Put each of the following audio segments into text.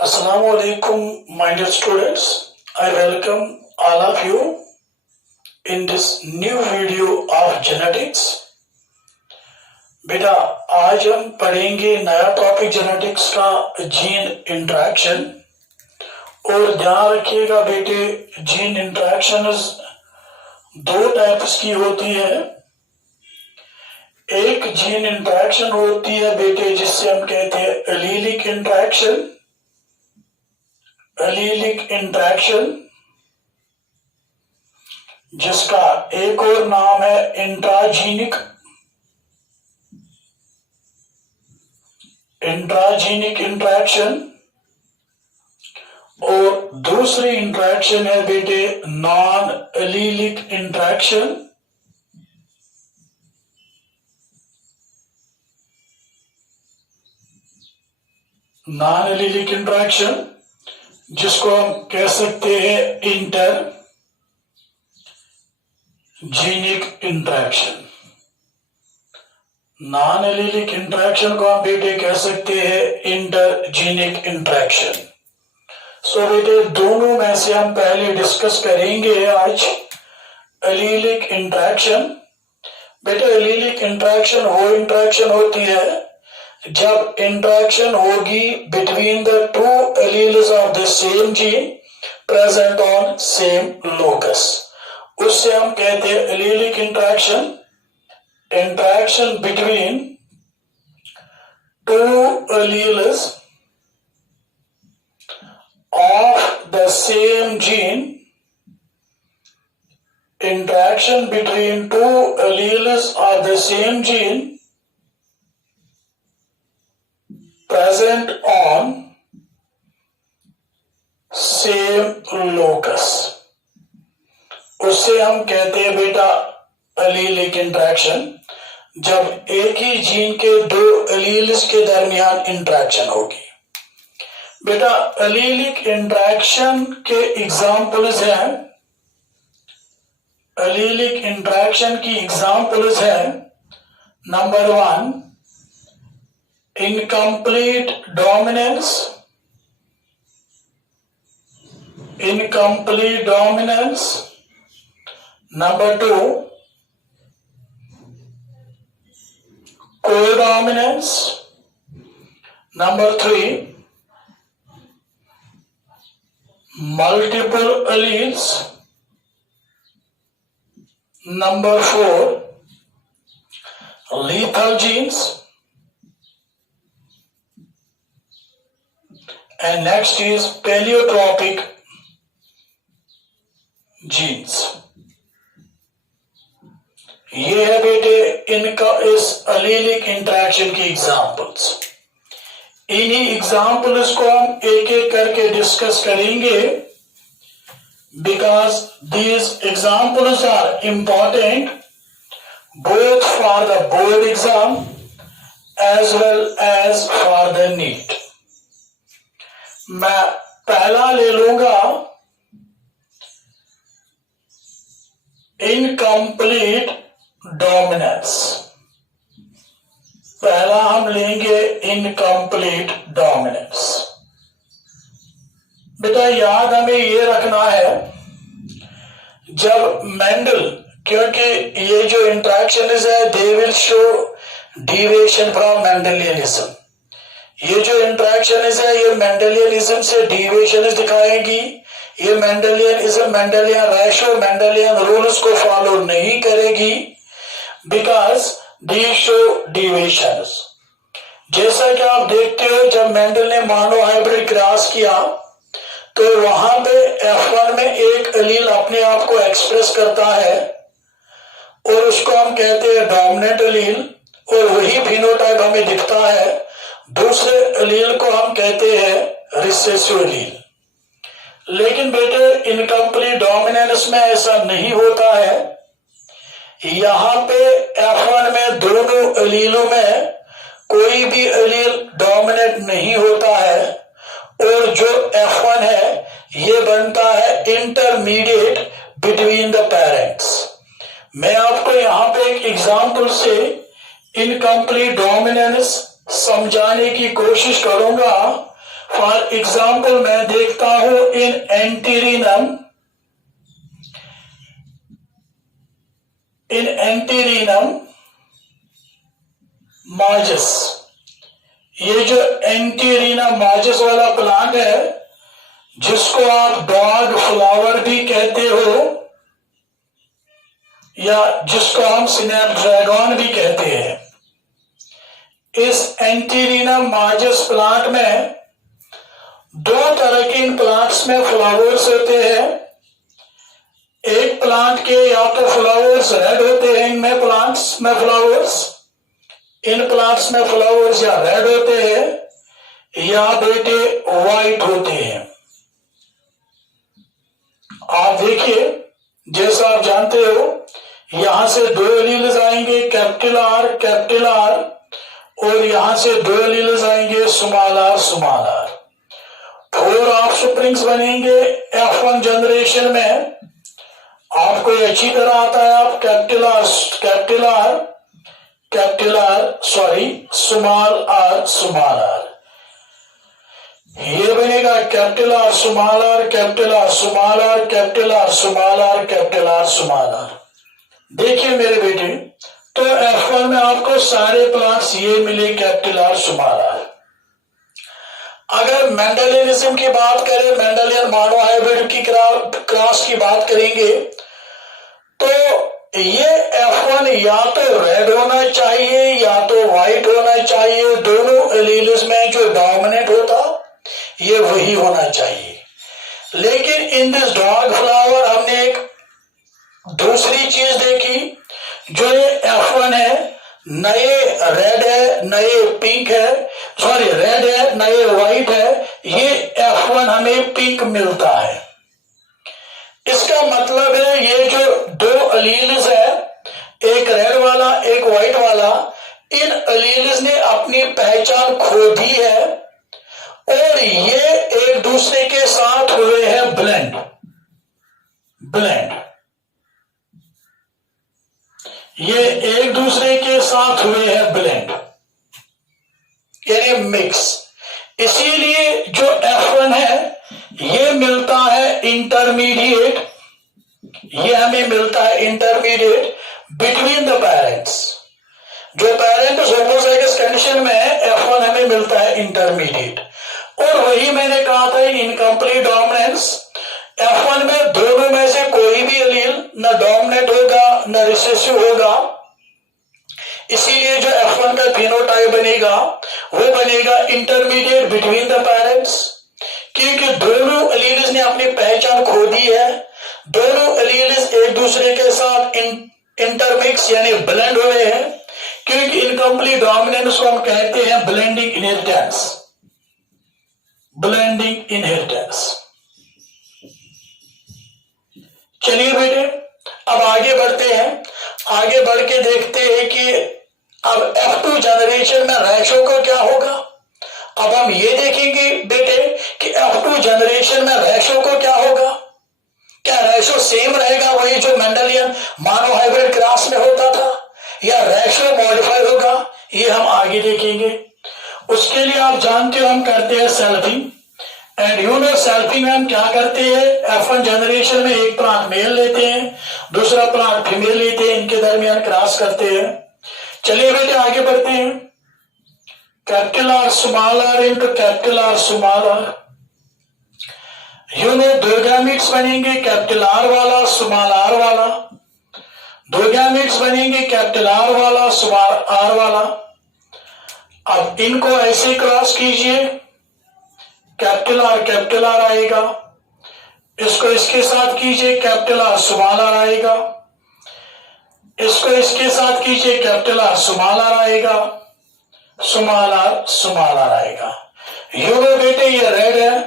Assalamu alaikum, my dear students. I welcome all of you in this new video of genetics. बेटा आज हम पढ़ेंगे नया topic genetics का जीन इंटरेक्शन। और ध्यान रखिएगा बेटे, जीन इंटरेक्शन दो टाइप्स की होती है। एक जीन इंटरेक्शन होती है बेटे जिससे हम कहते हैं एलीलिक इंटरेक्शन। एलीलिक इंटरेक्शन जिसका एक और नाम है इंट्राजीनिक इंटरेक्शन। और दूसरी इंटरेक्शन है बेटे non allelic interaction. Non allelic interaction जिसको हम कह सकते हैं inter genic interaction. Non allelic interaction को हम बेटे कह सकते हैं इंटर जीनिक इंटरेक्शन। सो बेटे दोनों में से हम पहले डिस्कस करेंगे आज एलीलिक इंटरेक्शन। बेटे एलीलिक इंटरेक्शन वो इंटरेक्शन होती है जब इंटरेक्शन होगी between the two alleles of the same gene present on same locus, उससे हम कहते हैं allelic interaction. Interaction between two alleles of the same gene, interaction between two alleles of the same gene present on same locus, उससे हम कहते हैं बेटा allelic interaction. जब एक ही जीन के दो एलील्स के दरमियान इंटरेक्शन होगी। बेटा एलीलिक इंटरेक्शन के एग्जाम्पल्स हैं, एलीलिक इंटरेक्शन की एग्जाम्पल्स हैं। Number 1 incomplete dominance, incomplete dominance. Number 2 codominance. Number 3 multiple alleles. Number 4 lethal genes. And next is paleotropic genes. ये है बेटे इनका इस एलीलिक इंटरेक्शन की एग्जाम्पल्स। इन्हीं एग्जाम्पल्स को हम एक एक करके डिस्कस करेंगे because these examples are important both for the board exam as well as for the NEET. मैं पहला ले लूंगा इनकम्प्लीट डोमिनेंस। पहला हम लेंगे इनकम्प्लीट डोमिनेंस। बेटा याद हमें ये रखना है जब मेंडल, क्योंकि ये जो इंटरेक्शन है they will show deviation from Mendelianism. ये जो इंटरेक्शन है ये मेंडलियनिज्म से डिविएशन दिखाएगी। ये मेंडलियनिज्म, मेंडलियन रेशो, मेंडलियन रूल्स को फॉलो नहीं करेगी बिकॉज दी शो डिविएशंस। जैसा कि आप देखते हो जब मेंडल ने मानो हाइब्रिड क्रॉस किया तो वहां पे F1 में एक एलील अपने आप को एक्सप्रेस करता है और उसको हम कहते हैं डोमिनेंट एलील, और वही फिनोटाइप हमें दिखता है। दूसरे एलील को हम कहते हैं रिसेसिव एलील। लेकिन बेटे इनकम्प्लीट डोमिनेंस में ऐसा नहीं होता है। यहां पे F1 में दोनों एलीलों में कोई भी एलील डोमिनेंट नहीं होता है और जो F1 है ये बनता है इंटरमीडिएट बिटवीन द पेरेंट्स। मैं आपको यहां पे एक एग्जांपल से इनकम्प्लीट डोमिनेंस समझाने की कोशिश करूंगा फॉर एग्जाम्पल मैं देखता हूं इन एंटीरिनम मार्जिस, ये जो एंटीरिनम मार्जिस वाला प्लांट है जिसको आप डॉग फ्लावर भी कहते हो या जिसको हम स्नैपड्रैगन भी कहते हैं, इस एंटीरिनम मार्जिस प्लांट में दो तरह के इन प्लांट्स में फ्लावर्स होते हैं। एक प्लांट के या तो फ्लावर्स रेड होते हैं, इनमें प्लांट्स में फ्लावर्स, इन प्लांट्स में फ्लावर्स या रेड होते हैं या बेटे व्हाइट होते हैं। आप देखिए, जैसा आप जानते हो, यहां से दो एलील्स आएंगे कैपिटल आर, और यहां से दो एलील्स आएंगे स्मॉल आर। 4 ऑफस्प्रिंग्स बनेंगे F1 जनरेशन में। आपको अच्छी तरह आता है, आप स्मॉल आर, ये बनेगा capital R small R, capital R small R, capital R small R, capital R small R. देखिए मेरे बेटे, तो F1 में आपको सारे प्लांट्स ये मिले कैपिटल आर स्मॉल आर। अगर मेंडेलियनिज्म की बात करें, मेंडेलियन मोनोहाइब्रिड की क्रॉस की बात करेंगे, तो ये F1 या तो रेड होना चाहिए या तो व्हाइट होना चाहिए। दोनों एलील्स में जो डोमिनेट होता ये वही होना चाहिए। लेकिन इन दिस डॉग फ्लावर हमने एक दूसरी चीज देखी, जो ये F1 है, नए रेड है नए पिंक है, रेड है नए व्हाइट है, ये F1 हमें पिंक मिलता है। इसका मतलब है ये जो दो एलील्स है, एक रेड वाला एक व्हाइट वाला, इन एलील्स ने अपनी पहचान खो दी है और ये एक दूसरे के साथ हुए हैं ब्लेंड। ये एक दूसरे के साथ हुए हैं ब्लेंड, यानी मिक्स। इसीलिए जो F1 है ये मिलता है इंटरमीडिएट, ये हमें मिलता है इंटरमीडिएट बिटवीन द पेरेंट्स। जो पेरेंट्स होमोजाइगस कंडीशन में है, F1 हमें मिलता है इंटरमीडिएट। और वही मैंने कहा था इनकम्प्लीट डोमिनेंस, F1 में दोनों में से कोई भी एलील न डोमिनेट होगा न रिसेसिव होगा। इसीलिए जो F1 का फिनोटाइप बनेगा वो बनेगा इंटरमीडिएट बिटवीन द पेरेंट्स, क्योंकि दोनों एलील्स ने अपनी पहचान खो दी है। दोनों एलील्स एक दूसरे के साथ इंटरमिक्स यानी ब्लेंड हुए हैं, क्योंकि इनकम्प्लीट डोमिनेंस को हम कहते हैं ब्लेंडिंग इनहेरिटेंस। चलिए बेटे, अब आगे बढ़ते हैं। आगे बढ़ के देखते हैं कि अब F2 जनरेशन में रेशो का क्या होगा। अब हम ये देखेंगे बेटे कि F2 जनरेशन में रेशो को क्या होगा। क्या रेशो सेम रहेगा वही जो मेंडेलियन मोनोहाइब्रिड क्रॉस में होता था, या रेशो मॉडिफाई होगा, ये हम आगे देखेंगे। उसके लिए आप जानते हो हम करते हैं selfing, and you know selfing में हम क्या करते हैं, F1 जनरेशन में एक प्लांट मेल लेते हैं, दूसरा प्लांट फीमेल लेते हैं, इनके दरमियान क्रॉस करते हैं। चलिए बेटे आगे बढ़ते हैं। Capital R small R into capital R small R, you know दो गैमेट्स बनेंगे कैपिटल आर वाला स्मॉल आर वाला, दो गैमेट्स बनेंगे कैपिटल आर वाला स्मॉल आर वाला। अब इनको ऐसे क्रॉस कीजिए, कैपिटल आर आएगा, इसको इसके साथ कीजिए कैपिटल आर स्मॉल आर आएगा, इसको इसके साथ कीजिए कैपिटल आर स्मॉल आर आएगा, स्मॉल आर आएगा। यू नो बेटे ये रेड है,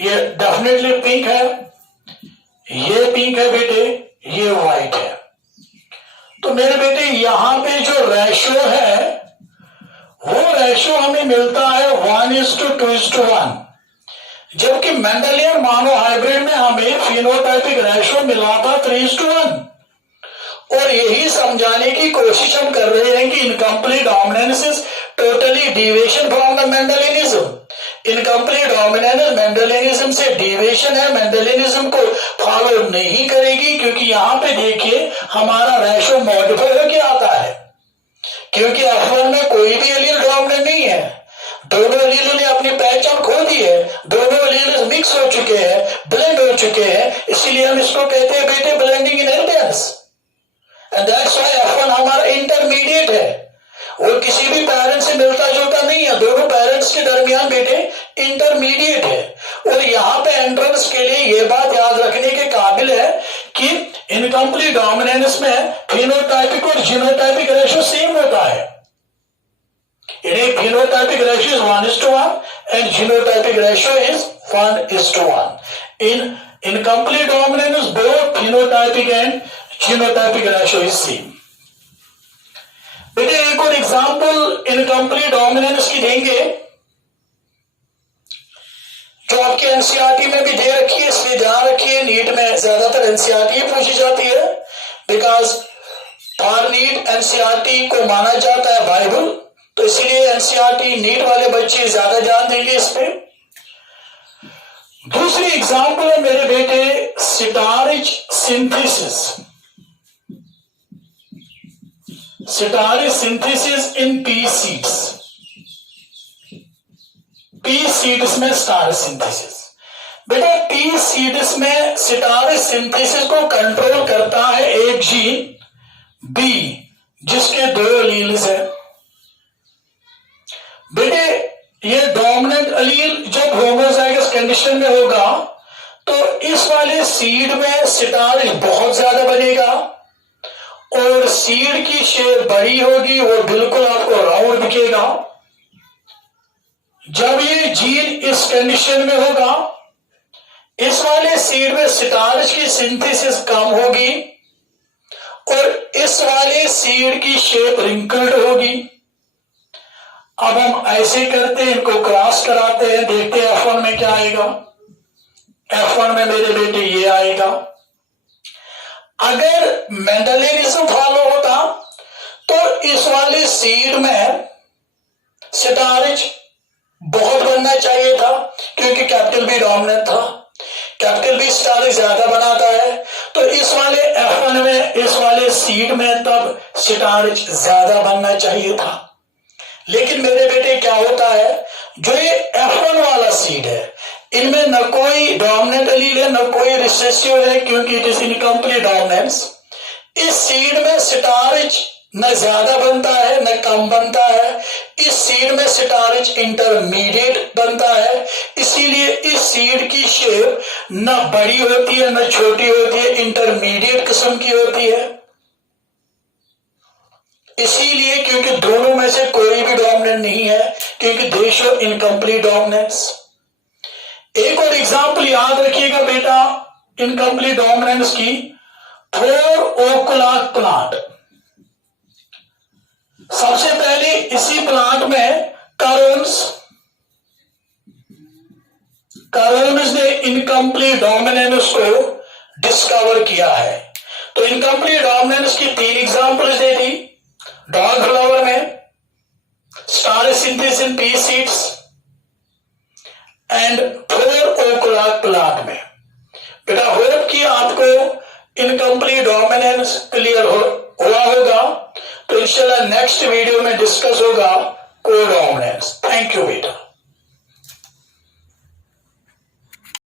ये डेफिनेटली पिंक है, ये पिंक है बेटे, ये व्हाइट है। तो मेरे बेटे यहां पे जो रेशो है वो रेशो हमें मिलता है 1:2:1, जबकि मेंडेलियन मोनोहाइब्रिड में हमें फिनोटाइपिक रेशो मिला था 3:1। और यही समझाने की कोशिश हम कर रहे हैं कि incomplete dominance is totally deviation from the Mendelianism, incomplete dominance Mendelianism से डिविएशन है, मेंडेलियनिज्म को फॉलो नहीं करेगी, क्योंकि यहां पे देखिए हमारा रेशो मॉडिफाई होकर आता है, क्योंकि F1 में कोई भी एलील डोमिनेंट नहीं है, दोनों एलीलों ने अपनी पहचान खो दी है, दोनों एलील मिक्स हो चुके हैं, ब्लेंड हो चुके हैं, इसीलिए हम इसको कहते हैं बेटे blending inheritance. And that's why F1 हमारा इंटरमीडिएट है, वो किसी भी पेरेंट्स से मिलता जुलता नहीं है, दोनों पेरेंट्स के दरमियान बेटे इंटरमीडिएट है। और यहाँ पे एंट्रेंस के लिए ये बात याद रखने के काबिल है कि इनकम्प्लीट डोमिनेंस में फिनोटाइपिक और जीनोटाइपिक रेशियो सेम होता है। Phenotypic ratio is 1:1 and genotypic ratio is 1:1. In incomplete dominance, both phenotypic and genotypic ratio is same. बेटे एक और एग्जाम्पल इनकम्प्लीट डोमिनेंस की देंगे, जो आपके एनसीईआरटी में भी दे रखी है, इसलिए ध्यान रखिए। नीट में ज्यादातर एनसीईआरटी पूछी जाती है, बिकॉज फॉर नीट एनसीईआरटी को माना जाता है बाइबल, तो इसीलिए एनसीईआरटी नीट वाले बच्चे ज्यादा ध्यान देंगे इस पे। दूसरी एग्जाम्पल है मेरे बेटे starch synthesis, starch synthesis in pea seeds, pea seeds में स्टारिज सिंथेसिस। बेटा पी सीड्स में सिटारिज सिंथेसिस को कंट्रोल करता है एक जीन बी, जिसके 2 एलील्स है। बेटे ये डोमिनेंट एलील जब होमोजाइगस कंडीशन में होगा तो इस वाले सीड में सिटारिज बहुत ज्यादा बनेगा और सीड की शेप बड़ी होगी, वो बिल्कुल आपको राउंड दिखेगा। जब ये जीन इस कंडीशन में होगा, इस वाले सीड में सिटारिज की सिंथेसिस कम होगी और इस वाले सीड की शेप रिंकल्ड होगी। अब हम ऐसे करते हैं, इनको क्रॉस कराते हैं, देखते हैं F1 में क्या आएगा। F1 में मेरे बेटे ये आएगा। अगर मेंडेलियनिज्म फॉलो होता तो इस वाले सीड में सिटारिज बहुत बनना चाहिए था, क्योंकि कैपिटल बी डोमिनेंट था, कैपिटल बी स्टारिज ज्यादा बनाता है, तो इस वाले F1 में इस वाले सीड में तब सिटारिज ज्यादा बनना चाहिए था। लेकिन मेरे बेटे क्या होता है, जो ये F1 वाला सीड है, इनमें न कोई डोमिनेंट एलील है न कोई रिसेसिव है, क्योंकि इट इज इनकम्प्लीट डोमिनेंस। इस सीड में सिटारिज न ज्यादा बनता है न कम बनता है, इस सीड में सिटारिज इंटरमीडिएट बनता है, इसीलिए इस सीड की शेप न बड़ी होती है न छोटी होती है, इंटरमीडिएट किस्म की होती है। इसीलिए क्योंकि दोनों में से कोई भी डोमिनेंट नहीं है, क्योंकि दे शो इनकम्प्लीट डोमिनेंस। एक और एग्जांपल याद रखिएगा बेटा इनकम्प्लीट डोमिनेंस की, 4 ओकलाक प्लांट। सबसे पहले इसी प्लांट में करोन्स ने इनकम्प्लीट डोमिनेंस को डिस्कवर किया है। तो इनकम्प्लीट डोमिनेंस की 3 एग्जांपल्स दे दी, डॉग फ्लावर में, starch synthesis in pea seeds and 4 o'clock plant में। बेटा होप कि आपको इनकम्प्लीट डोमिनेंस क्लियर हुआ होगा, तो इंशाल्लाह नेक्स्ट वीडियो में डिस्कस होगा कोडोमिनेंस। थैंक यू बेटा।